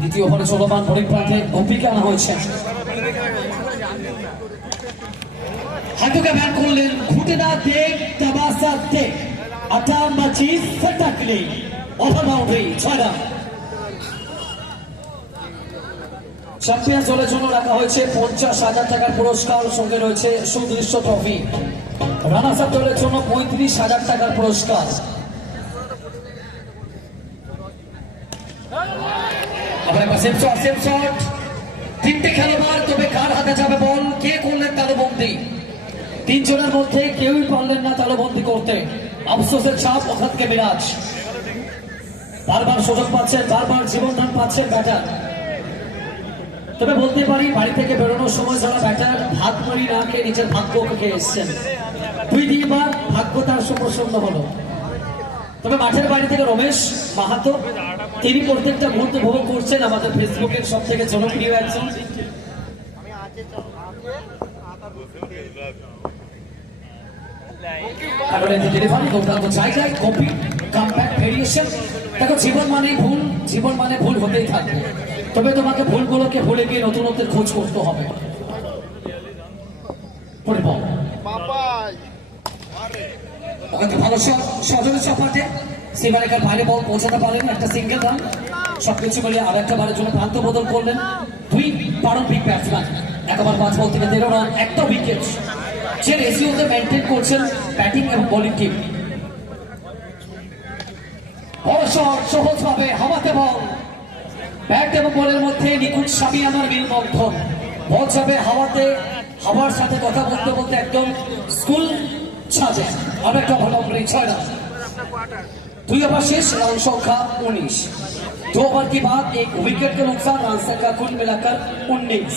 দ্বিতীয় ওভারে চলমান বোলিং প্রান্তে গোপীকে আনা হয়েছে। হাতুকে ব্যাট করলেন ঘুটেনা দেব তাবাসা দেব 58 সটাকলি ওভার বাউন্ডারি 6 রান। চ্যাম্পিয়ন্স দলের জন্য রাখা হয়েছে 50,000 টাকার পুরস্কার, সঙ্গে রয়েছে সুদৃশ্য ট্রফি। রানার্স আপ দলের জন্য 35,000 টাকার পুরস্কার। তিনটে খেলোয়াড়, তবে কার হাতে যাবে বল, কে করলেন তালুবন্দি? তিনজনের মধ্যে কেউই পারলেন না তালুবন্দি করতে। আফসোসের ছাপ ওখানকে বিরাজ। বারবার সুযোগ পাচ্ছেন, বারবার জীবনদান পাচ্ছেন ব্যাটার। তবে বলতে পারি বাড়ি থেকে বেরোনোর সময় যারা ব্যাটার ভাত মুড়ি না খেয়ে নিজের ভাগ্যকে খেয়ে এসছেন, 2-3 বার ভাগ্য তার সুপ্রসন্ন হলো। তবে মাঠের বাড়ি থেকে রমেশ মাহাতো, তিনি প্রত্যেকটা মুহূর্ত উপভোগ করছেন। আমাদের ফেসবুকের সব থেকে জনপ্রিয় একজন। দেখো, জীবন মানে ভুল, জীবন মানে ভুল হতেই থাকবে। তবে তোমাকে ভুলগুলোকে ভুলে গিয়ে নতুনত্বের খোঁজ করতে হবে। ভালো সজনের সপাটে সিমারেকার বাইরে বল পৌঁছাতে পারেন, একটা সিঙ্গেল রান। সবকিছু মিলে আর একটা বারের জন্য প্রান্ত বদল করলেন 2 পারম্পরিক ব্যাটসম্যান। একবার 5 বল থেকে 13 রান, একটা উইকেট। যে রেশিওতে মেনটেন করছেন ব্যাটিং এবং বোলিং টিম। বড় শট, সহজভাবে হাওয়াতে বল। ব্যাট এবং বলের মধ্যে নিখুঁত সামিয়ানার মিলবন্ধন। বল যাবে হাওয়াতে, হাওয়ার সাথে কথা বলতে বলতে একদম স্কুল ছাদে। অনেকটা ভালো 6 রান। 2 ओवर शेष, रन संख्या 19। 2 ओवर के बाद 1 विकेट का नुकसान, रन संख्या कुल मिलाकर 19।